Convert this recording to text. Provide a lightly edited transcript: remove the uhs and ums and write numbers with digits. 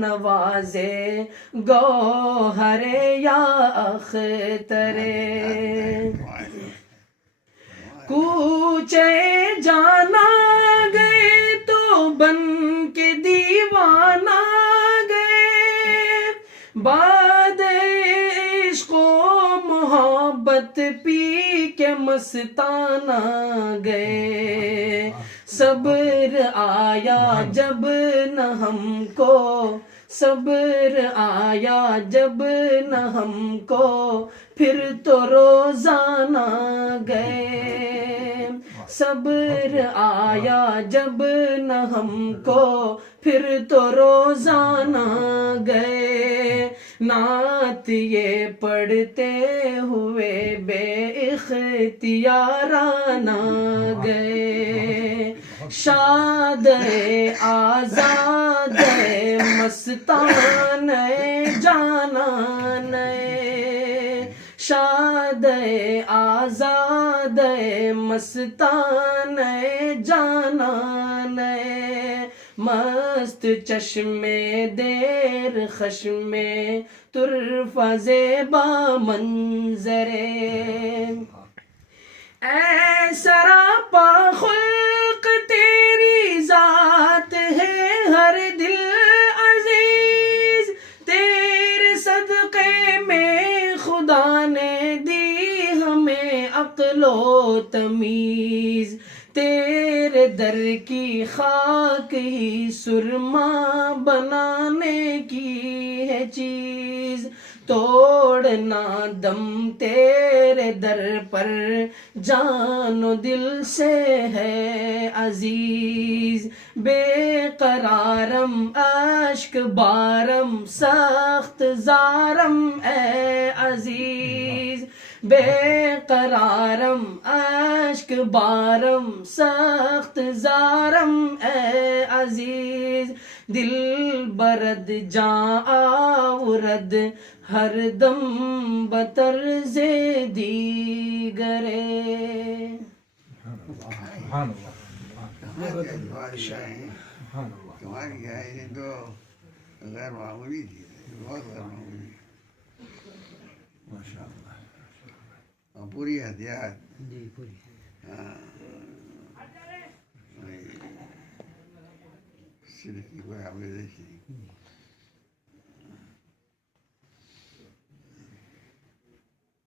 نوازے گوہر یا اخترے کوچے جانا گئے تو بن کے دیوانہ گئے بعد عشق و محبت پی کے مستانہ گئے صبر آیا جب نہ ہم کو صبر آیا جب نہ ہم کو پھر تو روزانہ گئے صبر آیا جب نہ ہم کو پھر تو روزانہ گئے نعت یہ پڑھتے ہوئے بے اختیارانہ گئے شاد آزاد مستان جانان شاد آزاد مستان جانان مست چشمے دیر خشمے طرفہ زیبا منظرے اے سراپا خلق تیری ذات ہے ہر دل عزیز تیرے صدقے میں خدا نے دی ہمیں عقل و تمیز تیرے در کی خاک ہی سرما بنانے کی ہے چیز توڑنا دم تیرے در پر جان و دل سے ہے عزیز بے قرارم اشک بارم سخت زارم اے عزیز بے قرارم اشک بارم سخت زارم اے عزیز دل برد جاں آورد ہر دم بطرز دیگرے تمہاری گائے تو غیر معمولی تھی بہت غیر معمولی ماشاء اللہ اور پوری احتیاط جی پوری صرف کی کوئی حافظ نہیں